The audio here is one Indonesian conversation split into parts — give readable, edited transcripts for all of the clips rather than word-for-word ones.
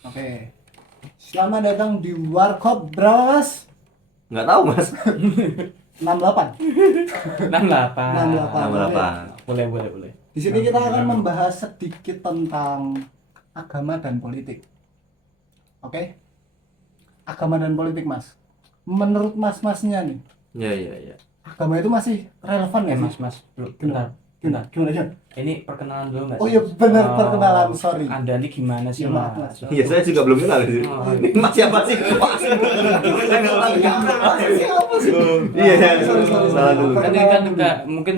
Oke. Selamat datang di Warkop Bros. Nggak tahu mas. 68. 68. 68. Boleh. Di sini kita akan membahas sedikit tentang agama dan politik. Oke? Agama dan politik, Mas. Menurut mas-masnya nih, Iya. agama itu masih relevan nggak sih? Mas, Gimana? bentar. Gimana? Ini perkenalan dulu nggak Oh sih? iya benar, perkenalan, sorry. Anda ini gimana sih, Ya, maaf, Mas? Mas. Iya saya juga belum kenal sih. Oh. Ini mas siapa sih? Wah, asing banget. Saya nggak tahu. Siapa sih? Iya. Sorry. Salah dulu. Kan ini kan juga mungkin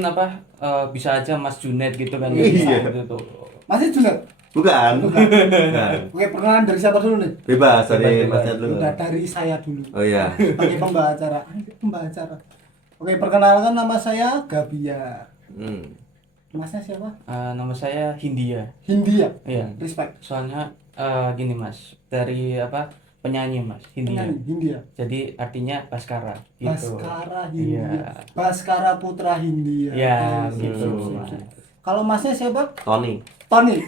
bisa aja Mas Junet gitu kan. Iya. Gitu tuh. Masih Junet? Bukan. Bukan. Oke, perkenalan dari siapa dulu nih? Bebas dari Bebas. masnya dulu. Udah dari saya dulu. Oh iya. Sebagai pembawa acara. Oke, perkenalkan nama saya Gabia. Hmm. Masnya siapa? Nama saya Hindia. Hindia. Iya. Respect. Soalnya gini Mas, dari penyanyi Mas, Hindia. Penyanyi Hindia. Jadi artinya Baskara gitu. Baskara Hindia. Iya. Baskara Putra Hindia. Ya, Oke, gitu. sip, sip, sip. Kalau masnya siapa? Tony. Tony.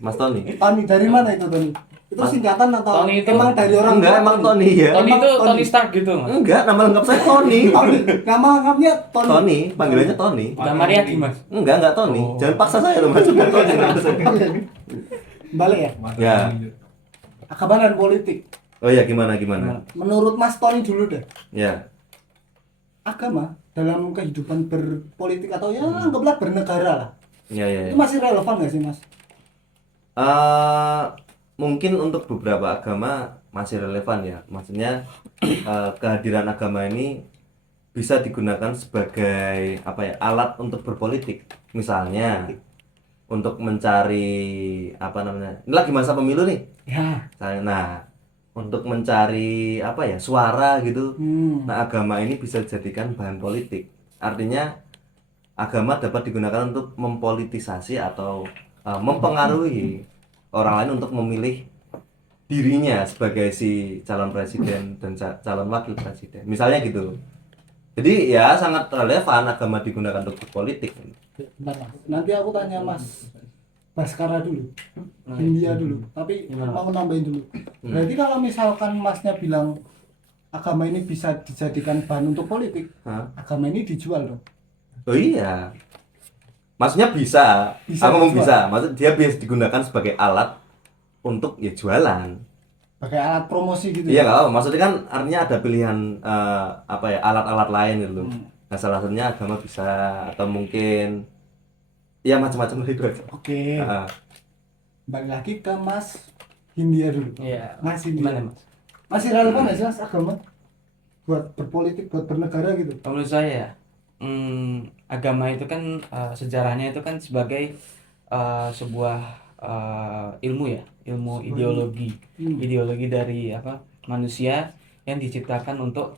Mas Tony. Tony dari mana itu Tony? Itu Mas- singkatan atau Tony itu- emang dari orang Enggak, tua emang Tony ya. Tony Emang itu Tony. Tony Stark gitu Mas. Enggak, nama lengkap saya Tony. Tony. Nama lengkapnya Tony. Tony, panggilannya Tony. Udah Mariati Mas. Enggak Tony. Oh. Jangan paksa saya loh, Mas. Enggak Tony nama saya. Oke. Balik ya. Ya. Agama dan politik. Oh iya, gimana? Menurut Mas Tony dulu deh. Ya. Agama dalam kehidupan berpolitik atau ya anggaplah bernegara lah. Ya. Itu masih relevan nggak sih Mas? Mungkin untuk beberapa agama masih relevan ya. Maksudnya kehadiran agama ini bisa digunakan sebagai alat untuk berpolitik. Misalnya untuk mencari ini lagi masa pemilu nih. Ya. Nah, untuk mencari suara gitu. Hmm. Nah, agama ini bisa dijadikan bahan politik. Artinya agama dapat digunakan untuk mempolitisasi atau mempengaruhi orang lain untuk memilih dirinya sebagai si calon presiden dan calon wakil presiden. Misalnya gitu. Jadi ya sangat relevan agama digunakan untuk berpolitik. Bentar, Mas. Nanti aku tanya Mas Baskara dulu, Hindia dulu. Tapi Gimana, mau nambahin dulu. Berarti kalau misalkan Masnya bilang agama ini bisa dijadikan bahan untuk politik, Hah? agama ini dijual dong. Oh iya. Maksudnya bisa. Bisa Aku ngomong dijual. bisa. Maksud dia bisa digunakan sebagai alat untuk ya jualan. Pakai alat promosi gitu. Iya ya? nggak apa. Maksudnya kan artinya ada pilihan alat-alat lain gitu loh. Nah salah satunya agama bisa atau mungkin ya macam-macam lah itu aja. Oke. Ah, Balik lagi ke Mas Hindia dulu. Iya. Mas Hindia. Gimana Mas? Masih relevan nggak sih Mas agama buat berpolitik, buat bernegara gitu? Kalau menurut saya ya, agama itu kan sejarahnya itu kan sebagai sebuah ilmu ya, ilmu ideologi, ideologi dari manusia yang diciptakan untuk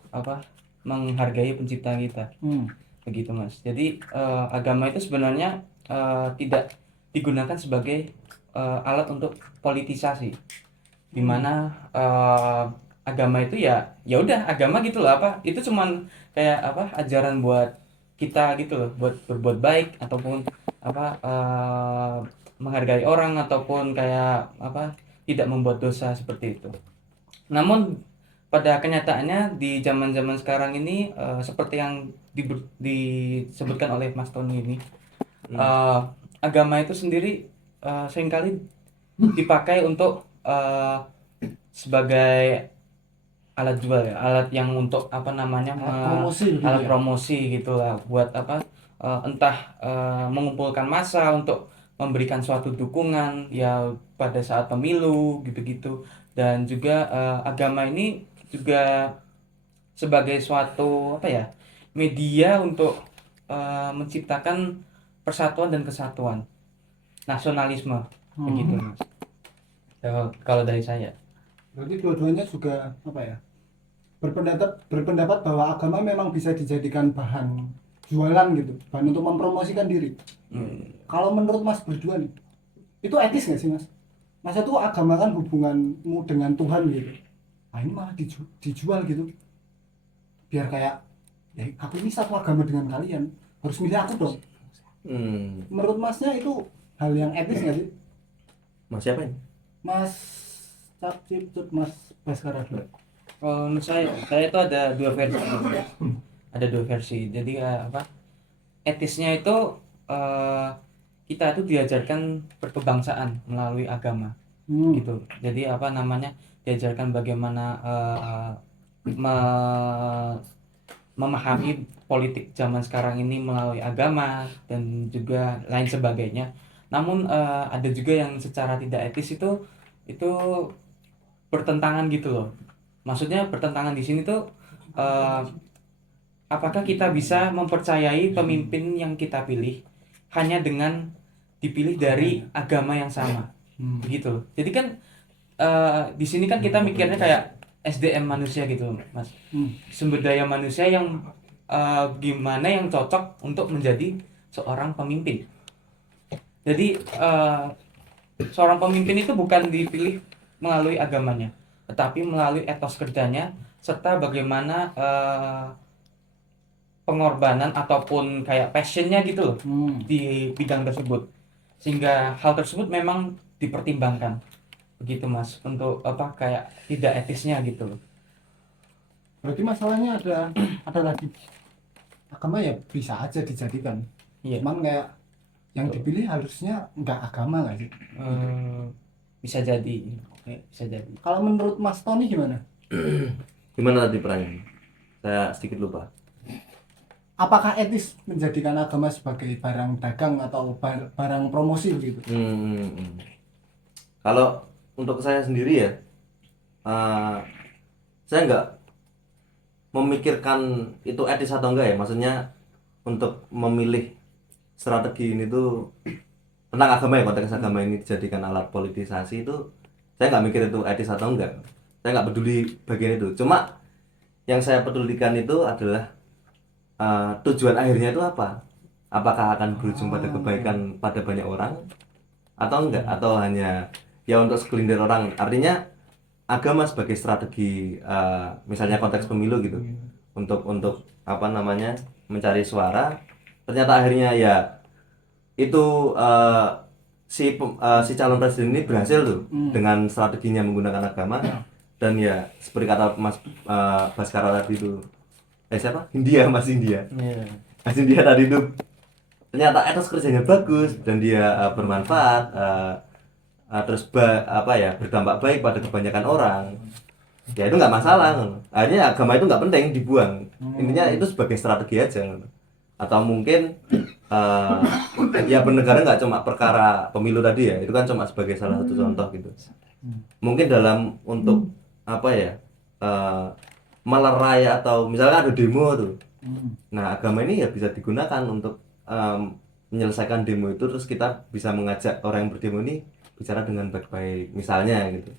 menghargai pencipta kita, begitu Mas. Jadi agama itu sebenarnya tidak digunakan sebagai alat untuk politisasi, dimana agama itu ya udah agama gitu loh, itu cuman kayak ajaran buat kita gitu loh, buat berbuat baik ataupun menghargai orang ataupun kayak tidak membuat dosa seperti itu. Namun pada kenyataannya di zaman-zaman sekarang ini seperti yang disebutkan oleh Mas Tony ini, agama itu sendiri seringkali dipakai untuk sebagai alat jual ya, alat yang untuk Promosi gitu alat ya? promosi gitu lah, buat entah mengumpulkan massa untuk memberikan suatu dukungan ya pada saat pemilu gitu-gitu. Dan juga agama ini juga sebagai suatu media untuk menciptakan persatuan dan kesatuan, nasionalisme begitu Mas. Kalau dari saya. Berarti dua-duanya juga berpendapat bahwa agama memang bisa dijadikan bahan jualan gitu, bahan untuk mempromosikan diri. Kalau menurut Mas berdua nih, itu etis nggak sih Mas? Masa tuh agama kan hubunganmu dengan Tuhan gitu, nah ini malah dijual gitu, biar kayak ya aku ini satu agama dengan kalian, harus milih aku dong. Menurut Masnya itu hal yang etis nggak sih? Mas siapa ini? Mas Cut, Mas Baskara dulu. Kalau menurut saya itu ada dua versi. Ada dua versi. Jadi apa? Etisnya itu kita itu diajarkan berkebangsaan melalui agama, gitu. Jadi apa namanya? Diajarkan bagaimana memahami politik zaman sekarang ini melalui agama dan juga lain sebagainya. Namun ada juga yang secara tidak etis itu bertentangan gitu loh. Maksudnya bertentangan di sini tuh apakah kita bisa mempercayai pemimpin yang kita pilih hanya dengan dipilih dari agama yang sama, begitu loh. Jadi kan di sini kan kita mikirnya kayak SDM manusia gitu, Mas. Sumber daya manusia yang gimana yang cocok untuk menjadi seorang pemimpin. Jadi seorang pemimpin itu bukan dipilih melalui agamanya, tetapi melalui etos kerjanya serta bagaimana pengorbanan ataupun kayak passionnya gitu loh di bidang tersebut, sehingga hal tersebut memang dipertimbangkan begitu Mas, untuk apa kayak tidak etisnya gitu loh. Berarti masalahnya ada lagi, agama ya bisa aja dijadikan, cuman kayak yang dipilih harusnya nggak agama nggak sih? Bisa jadi, bisa jadi. Kalau menurut Mas Tony gimana? Gimana tadi pertanyaannya? Saya sedikit lupa. Apakah etis menjadikan agama sebagai barang dagang atau barang promosi begitu? Kalau untuk saya sendiri ya, saya nggak memikirkan itu etis atau enggak ya. Maksudnya untuk memilih strategi ini tuh tentang agama ya, konteks agama ini dijadikan alat politisasi itu, saya nggak mikir itu etis atau enggak. Saya nggak peduli bagian itu. Cuma yang saya pedulikan itu adalah tujuan akhirnya itu apa? Apakah akan berujung pada kebaikan pada banyak orang atau enggak? Atau hanya ya untuk segelintir orang? Artinya agama sebagai strategi, misalnya konteks pemilu gitu, untuk apa namanya, mencari suara. Ternyata akhirnya ya itu si calon presiden ini berhasil tuh dengan strateginya menggunakan agama. Dan ya seperti kata Mas Baskara tadi itu, siapa? Mas India tadi itu, ternyata etos kerjanya bagus dan dia bermanfaat, terus berdampak baik pada kebanyakan orang. Ya itu nggak masalah. Akhirnya agama itu nggak penting dibuang. Intinya itu sebagai strategi aja. Atau mungkin ya bernegara nggak cuma perkara pemilu tadi ya, itu kan cuma sebagai salah satu contoh gitu. Mungkin dalam untuk apa ya, melerai atau misalkan ada demo tuh, nah agama ini ya bisa digunakan untuk menyelesaikan demo itu. Terus kita bisa mengajak orang yang berdemo ini bicara dengan baik-baik misalnya gitu.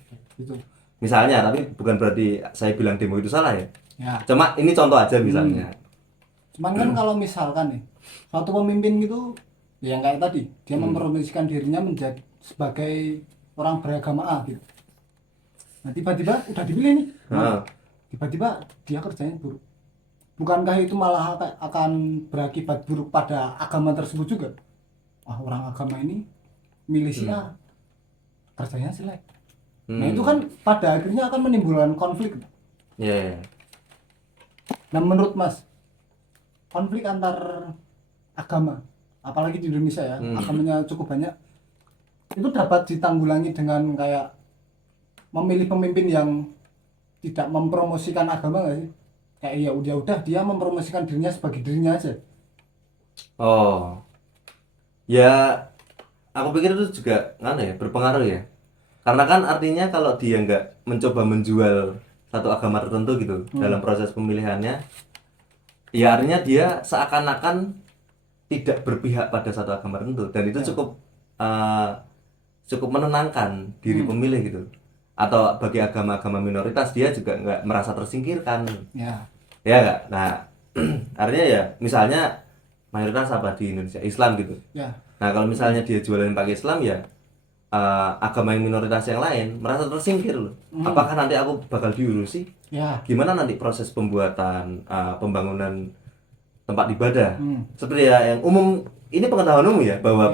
Misalnya, tapi bukan berarti saya bilang demo itu salah ya. Cuma ini contoh aja misalnya. Cuman kan kalau misalkan nih suatu pemimpin gitu ya yang kayak tadi dia mempromosikan dirinya menjadi sebagai orang beragama A gitu. Nah tiba-tiba udah dipilih nih, tiba-tiba dia kerjanya buruk. Bukankah itu malah akan berakibat buruk pada agama tersebut juga? Orang agama ini milih si A, kerjanya jelek. Nah itu kan pada akhirnya akan menimbulkan konflik. Nah menurut Mas, konflik antar agama, apalagi di Indonesia ya, agamanya cukup banyak, itu dapat ditanggulangi dengan kayak memilih pemimpin yang tidak mempromosikan agama nggak sih? Kayak ya udah dia mempromosikan dirinya sebagai dirinya aja. Ya aku pikir itu juga berpengaruh ya. Karena kan artinya kalau dia nggak mencoba menjual satu agama tertentu gitu dalam proses pemilihannya, ya artinya dia seakan-akan tidak berpihak pada satu agama tertentu, dan itu cukup menenangkan diri pemilih gitu. Atau bagi agama-agama minoritas dia juga nggak merasa tersingkirkan. Ya nggak. Nah artinya ya misalnya mayoritas apa di Indonesia Islam gitu. Nah kalau misalnya dia jualan pakai Islam ya, agama yang minoritas yang lain merasa tersingkir loh. Apakah nanti aku bakal diurusi? Gimana nanti proses pembuatan pembangunan tempat ibadah? Seperti ya yang umum, ini pengetahuan umum ya, bahwa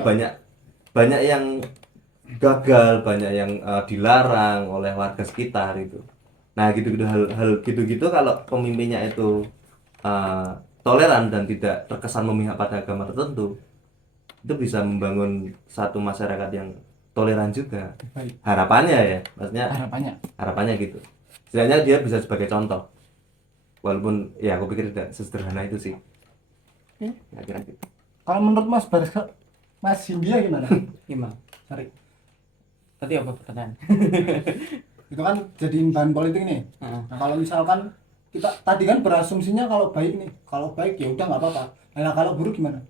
banyak yang gagal, banyak yang dilarang oleh warga sekitar itu. Nah, gitu-gitu hal gitu-gitu kalau pemimpinnya itu toleran dan tidak terkesan memihak pada agama tertentu, itu bisa membangun satu masyarakat yang toleran juga. Baik. Harapannya ya, maksudnya Harapannya. gitu. Setidaknya dia bisa sebagai contoh. Walaupun ya aku pikir tidak sesederhana itu sih. Ya, kira gitu. Kalau menurut Mas Hindia gimana? Gimana? Sorry. Tadi apa pertanyaan? Itu kan jadi bahan politik nih. Heeh. Nah, kalau misalkan kita tadi kan berasumsinya kalau baik nih, kalau baik ya udah nggak apa-apa. Nah, kalau buruk gimana?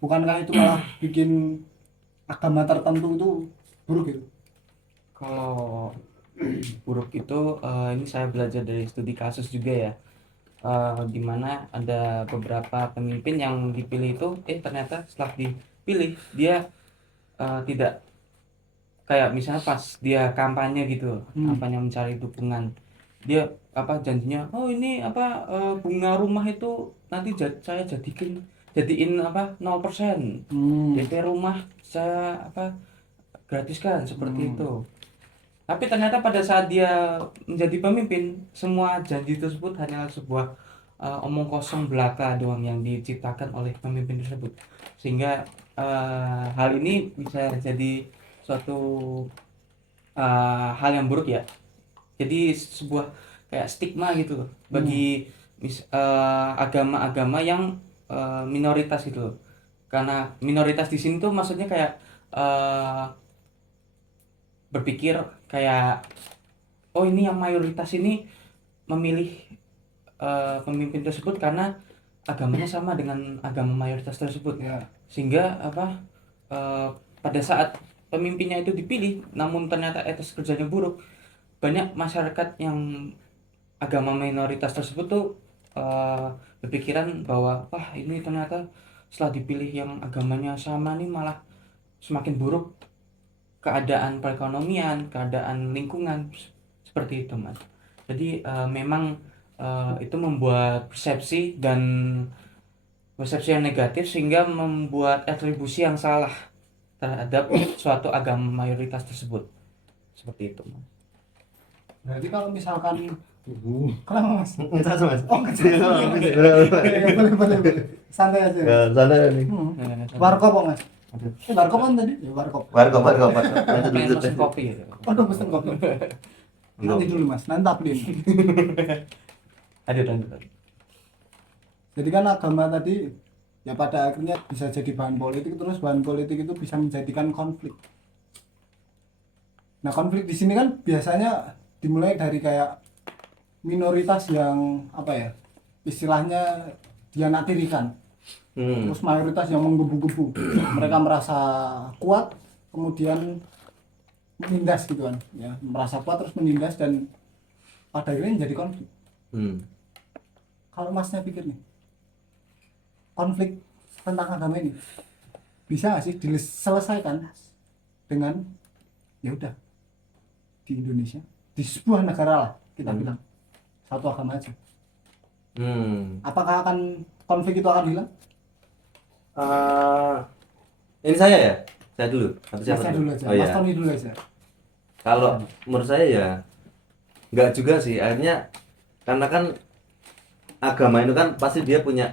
Bukankah itu malah bikin agama tertentu itu buruk gitu? Kalau buruk itu ini saya belajar dari studi kasus juga ya, di mana ada beberapa pemimpin yang dipilih itu ternyata setelah dipilih dia tidak kayak misalnya pas dia kampanye gitu, kampanye mencari dukungan, dia janjinya, oh ini bunga rumah itu nanti saya jadiin 0%, DP rumah saya gratiskan seperti itu. Tapi ternyata pada saat dia menjadi pemimpin, semua janji tersebut hanyalah sebuah omong kosong belaka doang yang diciptakan oleh pemimpin tersebut. Sehingga hal ini bisa jadi suatu hal yang buruk ya. Jadi sebuah kayak stigma gitu loh bagi agama-agama yang minoritas gitu loh. Karena minoritas di sini tuh maksudnya kayak berpikir kayak, oh ini yang mayoritas ini memilih pemimpin tersebut karena agamanya sama dengan agama mayoritas tersebut Ya. sehingga pada saat pemimpinnya itu dipilih namun ternyata etos kerjanya buruk, banyak masyarakat yang agama minoritas tersebut tuh berpikiran bahwa wah ini ternyata setelah dipilih yang agamanya sama nih malah semakin buruk keadaan perekonomian, keadaan lingkungan, seperti itu Mas. Jadi memang itu membuat persepsi yang negatif sehingga membuat atribusi yang salah terhadap suatu agama mayoritas tersebut. Seperti itu Mas. Berarti kalau misalkan kenapa Mas? Ngecat Mas. Oh, boleh. Santai aja. Ya, sana nih. Warkop kok Mas? Warkop kan tadi? Ya warkop. Warkop. Pengen pesen kopi ya. Waduh, pesen kopi. Nanti dulu Mas, nanti tak beliin. Lanjut. Jadi kan agama tadi ya pada akhirnya bisa jadi bahan politik, terus bahan politik itu bisa menjadikan konflik. Nah, konflik di sini kan biasanya dimulai dari kayak minoritas yang istilahnya dianaktirikan. Terus mayoritas yang menggebu-gebu. Mereka merasa kuat, kemudian menindas gitu kan, ya merasa kuat terus menindas dan pada akhirnya menjadi konflik. Kalau Masnya pikir nih, konflik tentang agama ini bisa nggak sih diselesaikan dengan ya udah di Indonesia, di sebuah negara lah kita bilang satu agama aja. Apakah konflik itu akan hilang? Ini saya ya? Saya dulu? Atau siapa Saya dulu aja, Oh, Mas iya. Tony dulu aja. Kalau menurut saya ya nggak juga sih, akhirnya karena kan agama itu kan pasti dia punya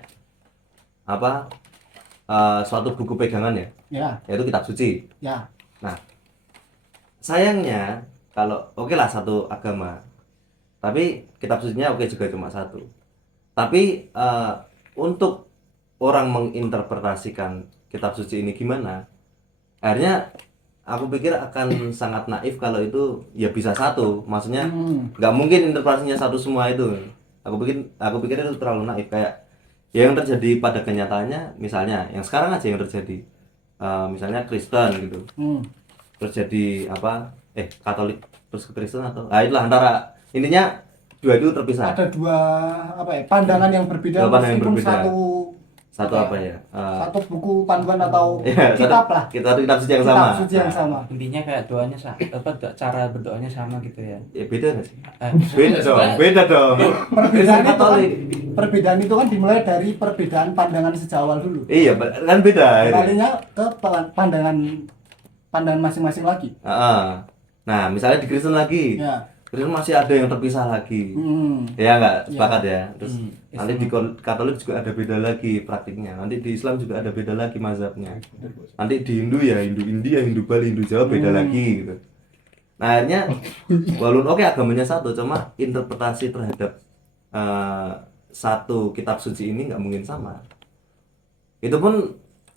suatu buku pegangan ya, yaitu kitab suci. Ya. Nah, sayangnya kalau oke lah satu agama, tapi kitab sucinya oke juga cuma satu. Tapi untuk orang menginterpretasikan kitab suci ini gimana, akhirnya aku pikir akan sangat naif kalau itu ya bisa satu, maksudnya nggak mungkin interpretasinya satu semua itu. Aku pikir itu terlalu naif, kayak yang terjadi pada kenyataannya, misalnya yang sekarang aja yang terjadi, misalnya Kristen gitu, terus jadi Katolik terus ke Kristen atau itulah, antara intinya dua itu terpisah. Ada dua pandangan yang berbeda meskipun satu satu buku panduan atau kitab lah. Kitab suci yang sama. Kitab suci yang sama. Intinya kayak doanya cara berdoanya sama gitu ya. Ya beda nggak sih? Beda dong. Perbedaan itu kan dimulai dari perbedaan pandangan sejak awal dulu. Iya, kan beda. Kalinya ke pandangan pandangan masing-masing lagi. Nah, misalnya di Kristen lagi, Ya. Kristen masih ada yang terpisah lagi. Hmm. Ya nggak sepakat ya. Terus Hmm, nanti di Katolik juga ada beda lagi praktiknya. Nanti di Islam juga ada beda lagi mazhabnya. Nanti di Hindu ya Hindu India, Hindu Bali, Hindu Jawa beda lagi gitu. Nah akhirnya walaupun oke agamanya satu, cuma interpretasi terhadap satu kitab suci ini nggak mungkin sama. Itu pun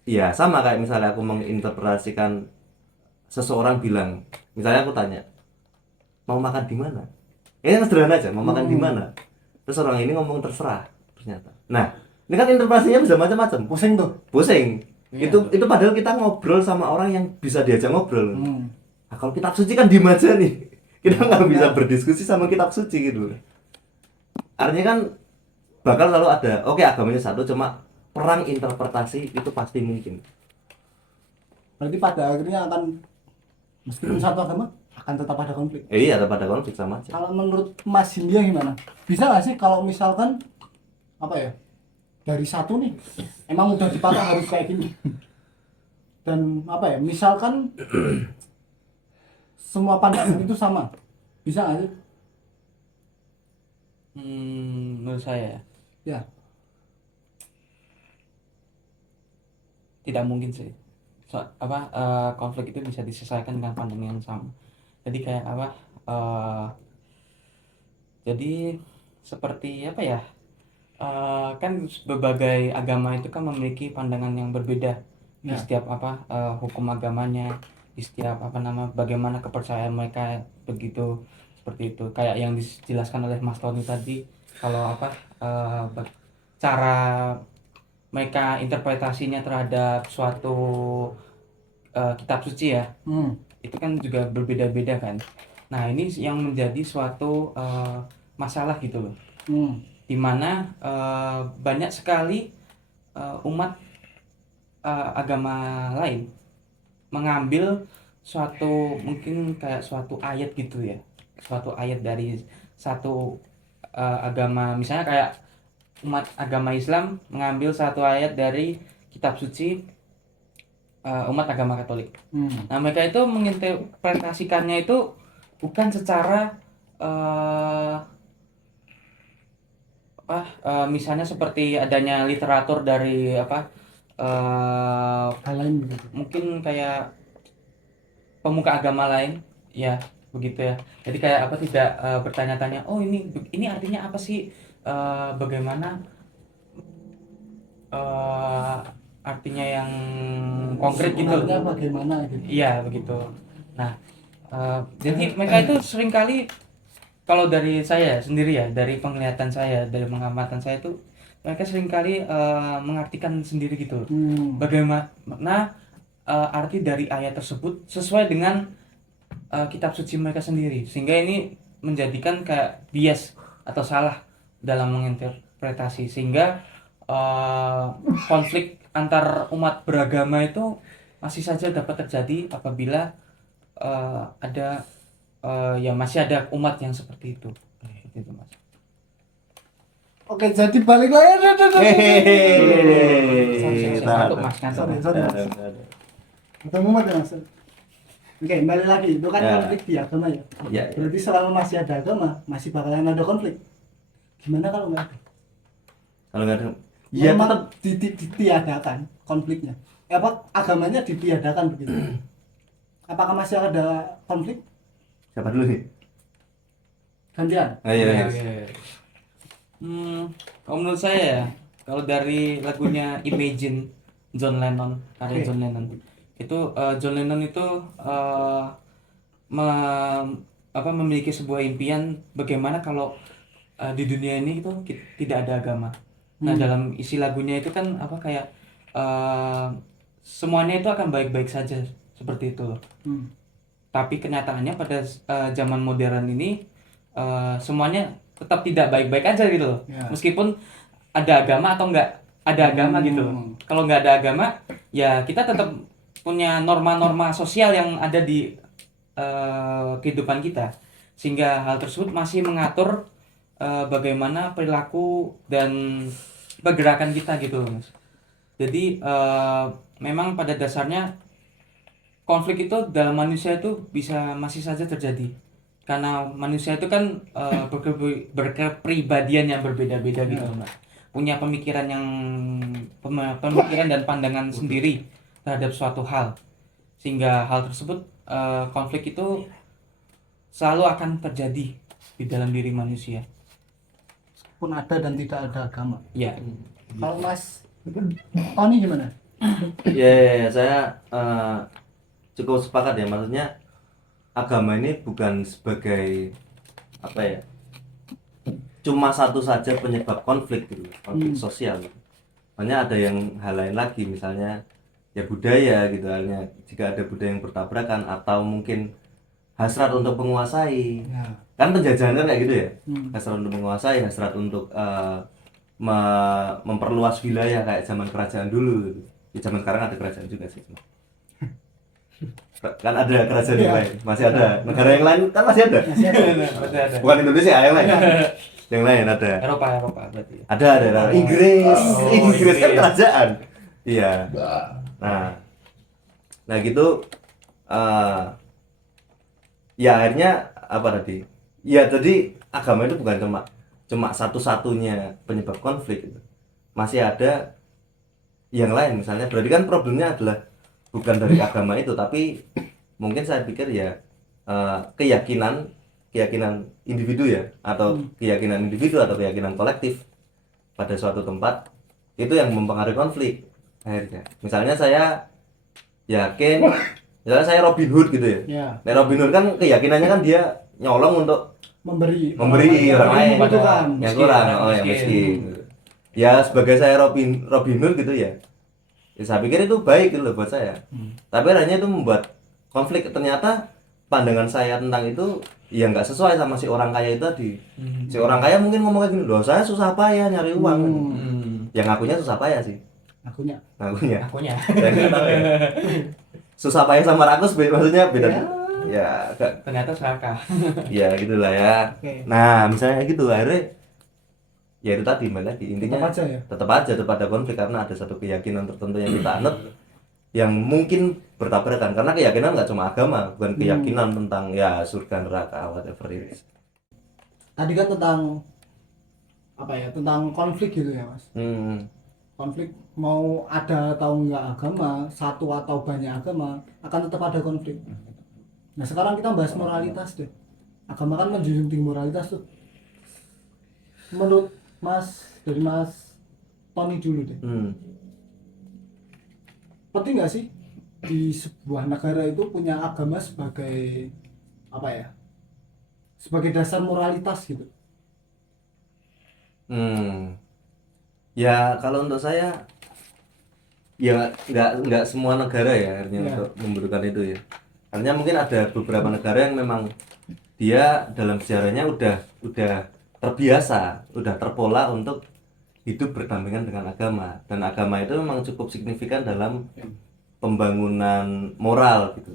ya sama kayak misalnya aku menginterpretasikan seseorang bilang, misalnya aku tanya mau makan di mana, yang sederhana aja, mau makan di mana, terus orang ini ngomong terserah ternyata. Nah ini kan interpretasinya bisa macam-macam, Pusing tuh. pusing. Iya, Itu padahal kita ngobrol sama orang yang bisa diajak ngobrol. Hmm. Nah, kalau kitab suci kan diem aja nih, kita nggak bisa berdiskusi sama kitab suci gitu. Artinya kan bakal selalu ada, oke agamanya satu, cuma perang interpretasi itu pasti mungkin. Berarti pada akhirnya akan meskipun satu agama akan tetap ada konflik. Iya, tetap ada konflik sama aja. Kalau menurut Mas Hindia gimana? Bisa nggak sih kalau misalkan apa ya, dari satu nih emang udah dipatok harus kayak gini, dan apa ya, misalkan semua pandangan itu sama, bisa nggak sih? Menurut saya Ya. tidak mungkin sih. Konflik itu bisa diselesaikan dengan pandangan yang sama. Jadi kayak apa? Jadi seperti apa ya? Kan berbagai agama itu kan memiliki pandangan yang berbeda di Ya. setiap hukum agamanya, di setiap bagaimana kepercayaan mereka begitu, seperti itu. Kayak yang dijelaskan oleh Mas Tony tadi, kalau cara mereka interpretasinya terhadap suatu kitab suci ya, itu kan juga berbeda-beda kan. Nah ini yang menjadi suatu masalah gitu loh, dimana banyak sekali umat agama lain mengambil mungkin kayak suatu ayat gitu ya, suatu ayat dari satu agama, misalnya kayak umat agama Islam mengambil satu ayat dari kitab suci umat agama Katolik. Nah mereka itu menginterpretasikannya itu bukan secara misalnya seperti adanya literatur dari Hal lain gitu. mungkin kayak pemuka agama lain ya, begitu ya. Jadi kayak tidak bertanya-tanya, oh ini artinya apa sih, bagaimana artinya yang konkret gitu. Sebenarnya bagaimana gitu. Iya begitu. Nah jadi mereka itu seringkali, kalau dari saya sendiri ya, dari penglihatan saya, dari pengamatan saya itu, mereka seringkali mengartikan sendiri gitu. Bagaimana arti dari ayat tersebut sesuai dengan kitab suci mereka sendiri, sehingga ini menjadikan kayak bias atau salah dalam menginterpretasi, sehingga konflik antar umat beragama itu masih saja dapat terjadi apabila masih ada umat yang seperti itu. Seperti itu, Mas. Oke, jadi balik lagi. Ngantuk, Mas, ngantuk. Sorry, Mas. Ketemu Mas ya, Mas. Oke, balik lagi. Itu kan Ya. konflik di agama ya. Ya, Berarti selama masih ada agama, masih bakalan ada konflik. Gimana kalau nggak ada? kalau nggak ada, ya Memang tetap ditiadakan konfliknya. Apa agamanya ditiadakan begitu? Apakah masih ada konflik? siapa dulu nih? Gantian. Ayo, Iya, ayo. iya, iya. Kalau menurut saya ya, kalau dari lagunya Imagine John Lennon, karya Oke. John Lennon itu, John Lennon itu memiliki sebuah impian bagaimana kalau di dunia ini itu tidak ada agama. Nah dalam isi lagunya itu kan kayak semuanya itu akan baik-baik saja, seperti itu loh. Tapi kenyataannya pada zaman modern ini semuanya tetap tidak baik-baik aja gitu loh. Ya. Meskipun ada agama atau enggak ada agama gitu loh. Kalau nggak ada agama ya kita tetap punya norma-norma sosial yang ada di kehidupan kita, sehingga hal tersebut masih mengatur bagaimana perilaku dan pergerakan kita gitu loh, Mas. Jadi memang pada dasarnya konflik itu dalam manusia itu bisa masih saja terjadi karena manusia itu kan berkepribadian yang berbeda-beda gitu Mas. Punya pemikiran pemikiran dan pandangan sendiri terhadap suatu hal, sehingga hal tersebut konflik itu selalu akan terjadi di dalam diri manusia. Pun ada dan tidak ada agama. Ya. Kalau Mas Tony gimana? Ya, saya cukup sepakat ya, maksudnya agama ini bukan sebagai apa ya, cuma satu saja penyebab konflik gitu, konflik sosial. Makanya ada yang hal lain lagi, misalnya ya budaya gitu, halnya jika ada budaya yang bertabrakan atau mungkin hasrat untuk menguasai, Ya. kan penjajahan kan kayak gitu ya, hasrat untuk menguasai, hasrat untuk memperluas wilayah kayak zaman kerajaan dulu gitu. Di zaman sekarang ada kerajaan juga sih, kan ada kerajaan yang lain, masih ada negara yang lain kan masih ada, Masih ada. bukan Indonesia, yang lain yang lain ada, Eropa berarti. ada Inggris. Oh, Inggris kan Inggris. kerajaan, iya. Nah gitu, ya akhirnya apa tadi ya, jadi agama itu bukan cuma satu-satunya penyebab konflik gitu. Masih ada yang lain, misalnya berarti kan problemnya adalah bukan dari agama itu, tapi mungkin saya pikir ya keyakinan individu ya, atau keyakinan individu atau keyakinan kolektif pada suatu tempat itu yang mempengaruhi konflik akhirnya. Misalnya saya yakin, misalnya saya Robin Hood gitu ya. Ya. Nah, Robin Hood kan keyakinannya kan dia nyolong untuk Memberi orang lain itu kan. yang miskin, kurang, orang yang miskin. miskin. Ya sebagai saya Robin Hood gitu ya. Ya, saya pikir itu baik gitu loh buat saya. Tapi hanya itu membuat konflik, ternyata pandangan saya tentang itu ya nggak sesuai sama si orang kaya itu tadi. Si orang kaya mungkin ngomongnya gini, loh saya susah payah nyari uang. Yang ngakunya susah payah sih. Akunya. Akunya. Saya nggak tahu ya. Susah payah sama rakus maksudnya beda. Ya agak, Ternyata serakah. ya gitulah ya. Oke. Nah misalnya gitu, akhirnya ya itu tadi, balik lagi intinya Tetap aja ya. tetap ada konflik karena ada satu keyakinan tertentu yang kita anut yang mungkin bertabrakan, karena keyakinan nggak cuma agama, bukan keyakinan tentang ya surga neraka whatever it is. Tadi kan tentang apa ya? Tentang konflik gitu ya, Mas. Konflik mau ada atau enggak agama, satu atau banyak agama, akan tetap ada konflik. Nah, sekarang kita bahas moralitas deh. Agama kan menjunjung tinggi moralitas tuh. Menurut dari Mas Tony dulu deh. Penting nggak sih di sebuah negara itu punya agama sebagai apa ya? Sebagai dasar moralitas gitu. Ya kalau untuk saya ya nggak semua negara ya akhirnya untuk membutuhkan itu ya. Artinya mungkin ada beberapa negara yang memang dia dalam sejarahnya udah terbiasa, udah terpola untuk hidup berdampingan dengan agama, dan agama itu memang cukup signifikan dalam pembangunan moral gitu.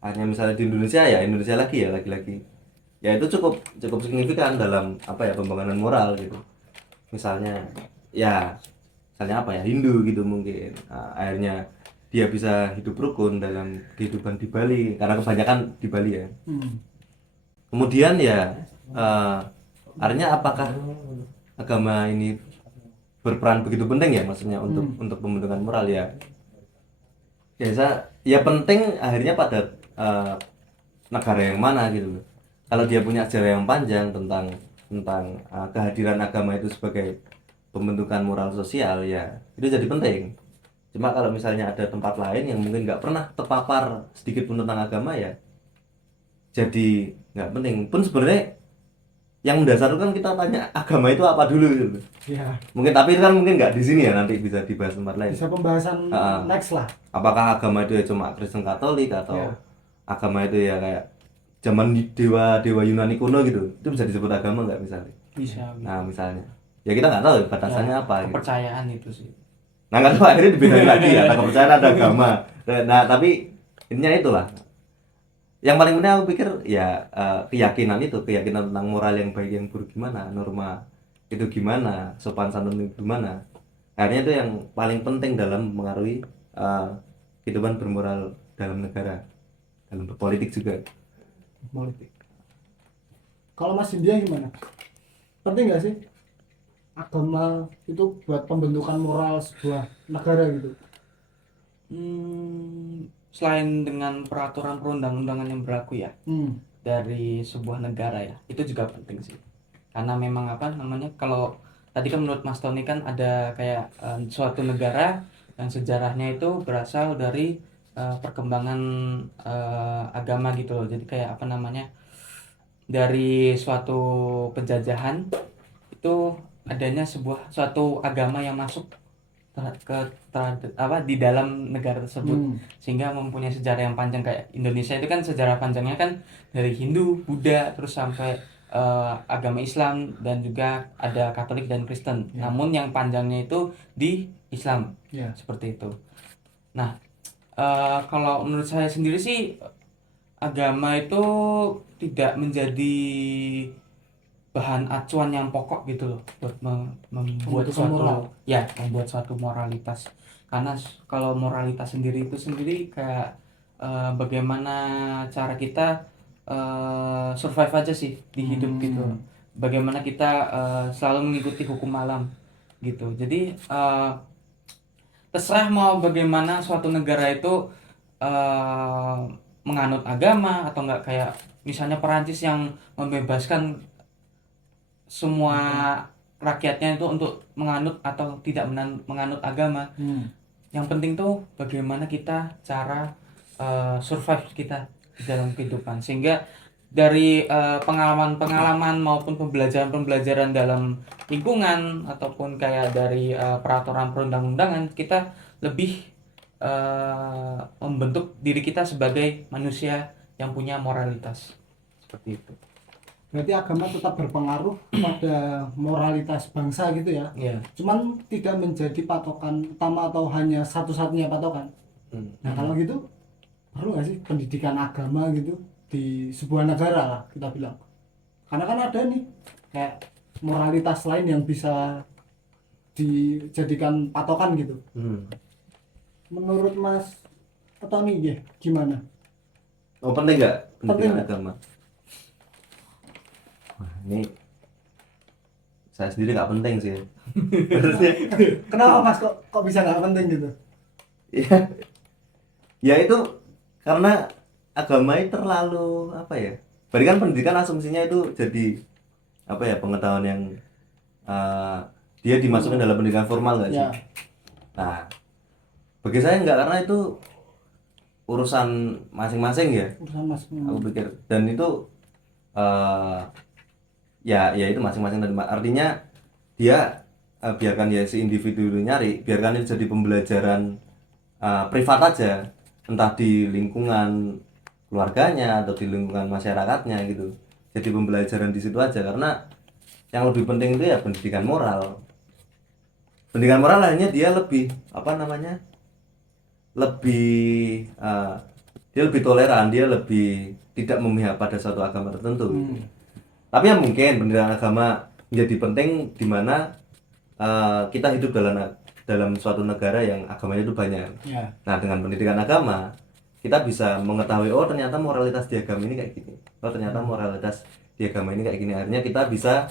Hanya misalnya di Indonesia lagi ya itu cukup signifikan dalam apa ya, pembangunan moral gitu. Misalnya apa ya, Hindu gitu mungkin. Nah, akhirnya dia bisa hidup rukun dalam kehidupan di Bali karena kebanyakan di Bali ya. Kemudian ya artinya apakah agama ini berperan begitu penting ya, maksudnya untuk pembentukan moral ya. Ya penting akhirnya pada negara yang mana gitu loh. Kalau dia punya sejarah yang panjang tentang kehadiran agama itu sebagai pembentukan moral sosial, ya itu jadi penting. Cuma kalau misalnya ada tempat lain yang mungkin nggak pernah terpapar sedikit pun tentang agama, ya jadi nggak penting. Pun sebenarnya yang mendasar kan kita tanya agama itu apa dulu gitu. Mungkin, tapi itu kan mungkin nggak di sini ya, nanti bisa dibahas tempat lain. Bisa pembahasan next lah. Apakah agama itu ya cuma Kristen Katolik atau agama itu ya kayak zaman dewa Yunani kuno gitu, itu bisa disebut agama nggak misalnya? Bisa. Nah misalnya, ya kita nggak tahu ya, batasannya apa. Kepercayaan gitu sih. Nah nggak tahu, akhirnya dibedain lagi ya, ada kepercayaan, ada agama. Nah tapi intinya itulah. Yang paling penting aku pikir ya keyakinan tentang moral yang baik yang buruk gimana, norma itu gimana, sopan santun itu gimana. Akhirnya itu yang paling penting dalam mengaruhi kehidupan bermoral dalam negara, dalam berpolitik juga. Politik. Kalau Mas India gimana? Penting nggak sih agama itu buat pembentukan moral sebuah negara gitu? Selain dengan peraturan perundang-undangan yang berlaku ya Hmm. dari sebuah negara ya, itu juga penting sih. Karena memang apa namanya, kalau tadi kan menurut Mas Tony kan ada kayak suatu negara yang sejarahnya itu berasal dari perkembangan agama gitu loh. Jadi kayak apa namanya, dari suatu penjajahan itu adanya suatu agama yang masuk apa di dalam negara tersebut, Hmm. sehingga mempunyai sejarah yang panjang. Kayak Indonesia itu kan sejarah panjangnya kan dari Hindu, Buddha, terus sampai agama Islam, dan juga ada Katolik dan Kristen. Ya. Namun yang panjangnya itu di Islam, Ya. seperti itu. Nah, kalau menurut saya sendiri sih agama itu tidak menjadi bahan acuan yang pokok gitu loh buat membuat Pembentukan moral. membuat suatu moralitas. Karena kalau moralitas sendiri itu sendiri kayak bagaimana cara kita survive aja sih di hidup gitu. Bagaimana kita selalu mengikuti hukum alam gitu. Jadi terserah mau bagaimana suatu negara itu eh, menganut agama atau enggak. Kayak misalnya Perancis yang membebaskan semua rakyatnya itu untuk menganut atau tidak menganut agama. Yang penting tuh bagaimana kita cara survive kita di dalam kehidupan, sehingga dari pengalaman-pengalaman maupun pembelajaran-pembelajaran dalam lingkungan ataupun kayak dari peraturan perundang-undangan, kita lebih membentuk diri kita sebagai manusia yang punya moralitas, seperti itu. Berarti agama tetap berpengaruh pada moralitas bangsa gitu ya. Iya. Cuman tidak menjadi patokan utama atau hanya satu-satunya patokan. Nah kalau gitu perlu nggak sih pendidikan agama gitu di sebuah negara lah kita bilang? Karena kan ada nih kayak moralitas lain yang bisa dijadikan patokan gitu. Menurut Mas Tony ya gimana? Oh, penting nggak Penting pendidikan nggak? agama? Wah, ini saya sendiri nggak penting sih. Harusnya Kenapa Mas kok bisa nggak penting gitu? ya, ya itu karena agama itu terlalu apa ya? Berarti kan pendidikan asumsinya itu jadi apa ya, pengetahuan yang dia dimasukkan dalam pendidikan formal nggak sih? Ya. Nah, bagi saya enggak, karena itu urusan masing-masing ya. Urusan Mas. Aku pikir, dan itu ya itu masing-masing tadi. Artinya dia biarkan ya si individu itu nyari, biarkan itu jadi pembelajaran privat aja, entah di lingkungan keluarganya atau di lingkungan masyarakatnya gitu. Jadi pembelajaran di situ aja, karena yang lebih penting itu ya pendidikan moral. Pendidikan moral hanya dia lebih apa namanya, lebih dia lebih toleran, dia lebih tidak memihak pada suatu agama tertentu. Tapi yang mungkin pendidikan agama menjadi penting di mana kita hidup dalam suatu negara yang agamanya itu banyak. Ya. Nah, dengan pendidikan agama kita bisa mengetahui, oh ternyata moralitas di agama ini kayak gini, oh ternyata moralitas di agama ini kayak gini. Akhirnya kita bisa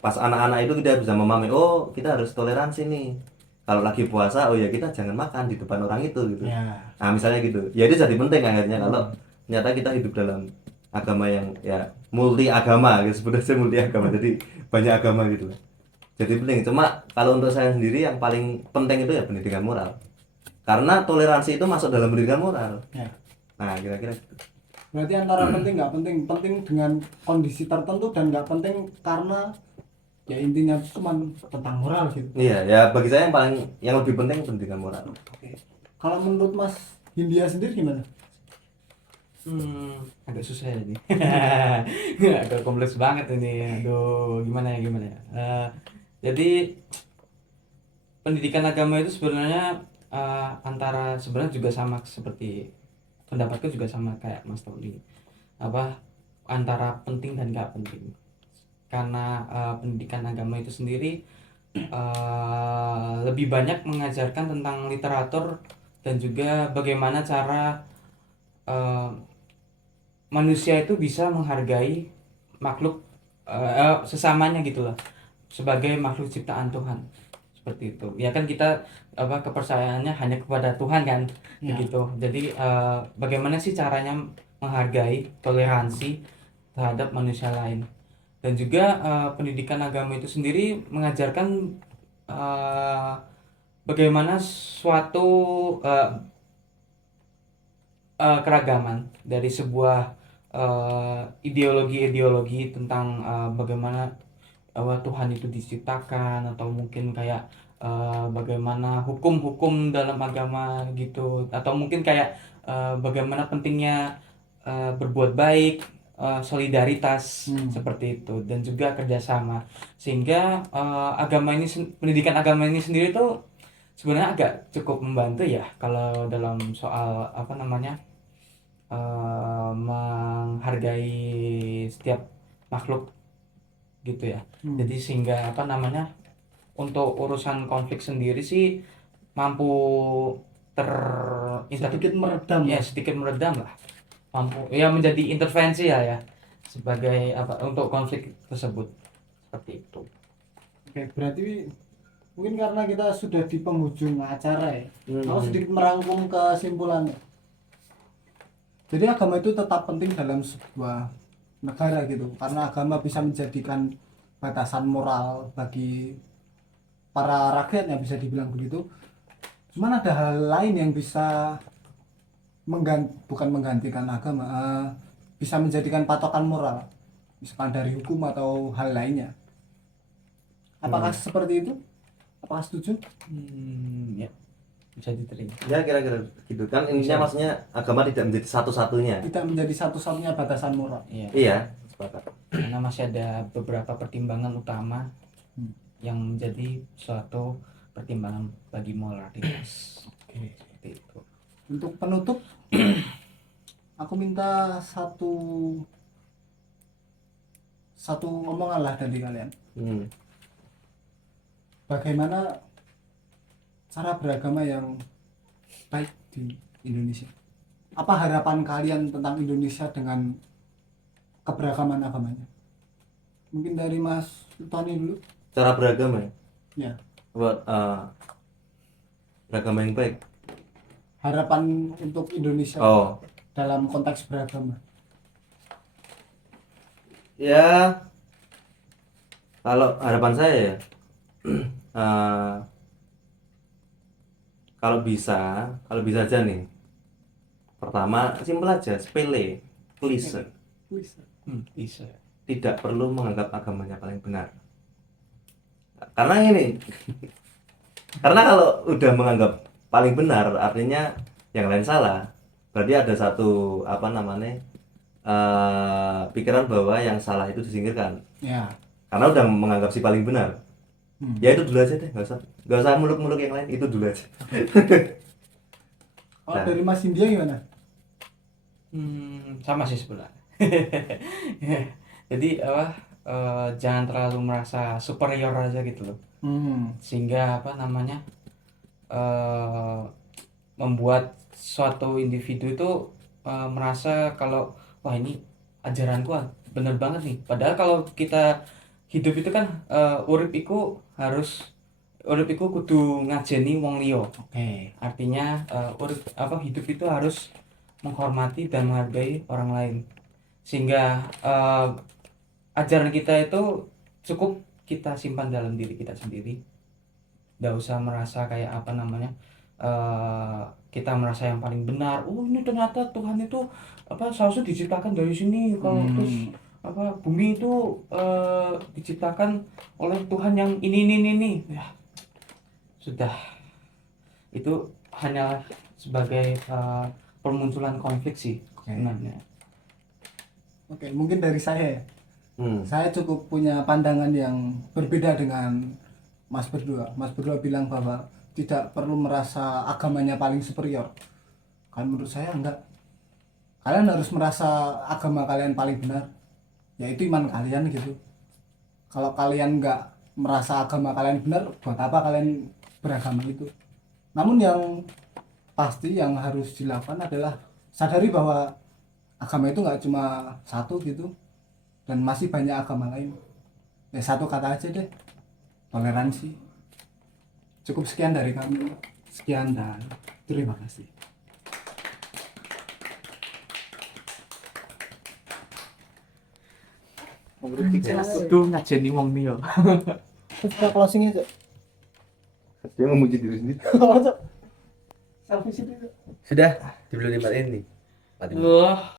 pas anak-anak itu kita bisa memahami, oh kita harus toleransi nih. Kalau lagi puasa, oh ya kita jangan makan di depan orang itu gitu. Ya. Nah misalnya gitu, ya itu jadi penting akhirnya kalau ternyata kita hidup dalam agama yang ya multi agama gitu, sebenarnya multi agama, jadi banyak agama gitu. Jadi penting. Cuma kalau untuk saya sendiri yang paling penting itu ya pendidikan moral, karena toleransi itu masuk dalam pendidikan moral. Ya. Nah kira-kira gitu. Berarti antara penting nggak penting, penting dengan kondisi tertentu dan nggak penting karena ya intinya cuma tentang moral gitu. Iya ya, bagi saya yang lebih penting pendidikan moral. Oke. Kalau menurut Mas Hindia sendiri gimana? Agak susah ya ini. Agak kompleks banget ini. Aduh, gimana ya. Jadi pendidikan agama itu sebenarnya antara sebenarnya juga sama seperti pendapatku, juga sama kayak Mas Tony. Apa antara penting dan nggak penting. Karena pendidikan agama itu sendiri lebih banyak mengajarkan tentang literatur dan juga bagaimana cara eh, manusia itu bisa menghargai makhluk sesamanya gitu loh, sebagai makhluk ciptaan Tuhan, seperti itu ya kan. Kita kepercayaannya hanya kepada Tuhan kan, Ya. begitu. Jadi bagaimana sih caranya menghargai, toleransi terhadap manusia lain. Dan juga pendidikan agama itu sendiri mengajarkan eh, bagaimana suatu keragaman dari sebuah ideologi-ideologi tentang bagaimana Tuhan itu diciptakan, atau mungkin kayak bagaimana hukum-hukum dalam agama gitu, atau mungkin kayak bagaimana pentingnya berbuat baik, solidaritas, seperti itu, dan juga kerjasama. Sehingga pendidikan agama ini sendiri tuh sebenarnya agak cukup membantu ya kalau dalam soal menghargai setiap makhluk gitu ya. Jadi sehingga untuk urusan konflik sendiri sih mampu sedikit meredam ya, sedikit meredam lah, mampu ya menjadi intervensi ya sebagai untuk konflik tersebut, seperti itu. Oke, berarti mungkin karena kita sudah di penghujung acara ya, aku sedikit merangkum kesimpulannya. Jadi agama itu tetap penting dalam sebuah negara gitu, karena agama bisa menjadikan batasan moral bagi para rakyatnya, bisa dibilang begitu. Cuman ada hal lain yang bisa bukan menggantikan agama, bisa menjadikan patokan moral, misalkan dari hukum atau hal lainnya. Apakah seperti itu? Apakah setuju? Ya, bisa diterima. Ya kira-kira gitu kan, intinya maksudnya agama tidak menjadi satu-satunya. Tidak menjadi satu-satunya batasan moral. Iya, sepakat. Karena masih ada beberapa pertimbangan utama yang menjadi suatu pertimbangan bagi moralitas. Seperti itu. Untuk penutup, aku minta satu omongan lah dari kalian. Bagaimana cara beragama yang baik di Indonesia? Apa harapan kalian tentang Indonesia dengan keberagaman agamanya? Mungkin dari Mas Tony dulu. Cara beragama Ya. buat beragama yang baik. Harapan untuk Indonesia dalam konteks beragama. Ya, kalau harapan saya ya, kalau bisa aja nih. Pertama, simpel aja, sepele, klise. Bisa. Tidak perlu menganggap agamanya paling benar. Karena ini, karena kalau udah menganggap paling benar, artinya yang lain salah. Berarti ada satu pikiran bahwa yang salah itu disingkirkan. Ya. Karena udah menganggap si paling benar. Ya itu dulu aja deh, nggak usah muluk-muluk yang lain, itu dulu aja. Kalau dari Mas India gimana? Sama sih sebenarnya. Jadi jangan terlalu merasa superior aja gitu loh. Sehingga membuat suatu individu itu merasa kalau wah ini ajaranku bener banget nih. Padahal kalau kita hidup itu kan urip iku kudu ngajeni wong liya. Artinya hidup itu harus menghormati dan menghargai orang lain. Sehingga ajaran kita itu cukup kita simpan dalam diri kita sendiri. Nggak usah merasa kayak kita merasa yang paling benar. Oh ini ternyata Tuhan itu seharusnya diciptakan dari sini. Kalau terus bumi itu diciptakan oleh Tuhan yang ini. Ya, sudah. Itu hanya sebagai permunculan konflik sih sebenarnya. Oke, mungkin dari saya ya. Saya cukup punya pandangan yang berbeda dengan Mas berdua. Mas berdua bilang bahwa tidak perlu merasa agamanya paling superior. Kan menurut saya enggak. Kalian harus merasa agama kalian paling benar, yaitu iman kalian gitu. Kalau kalian enggak merasa agama kalian benar, buat apa kalian beragama itu? Namun yang pasti yang harus dilakukan adalah sadari bahwa agama itu nggak cuma satu gitu, dan masih banyak agama lain. Ya satu kata aja deh, toleransi. Cukup sekian dari kami. Sekian dan terima kasih. Tuh ngajeni wong nih yo. Kita closing aja. Dia memuji diri sendiri. Selfie sih dulu. Sudah, sebelum dimatiin nih. Mati. Loh.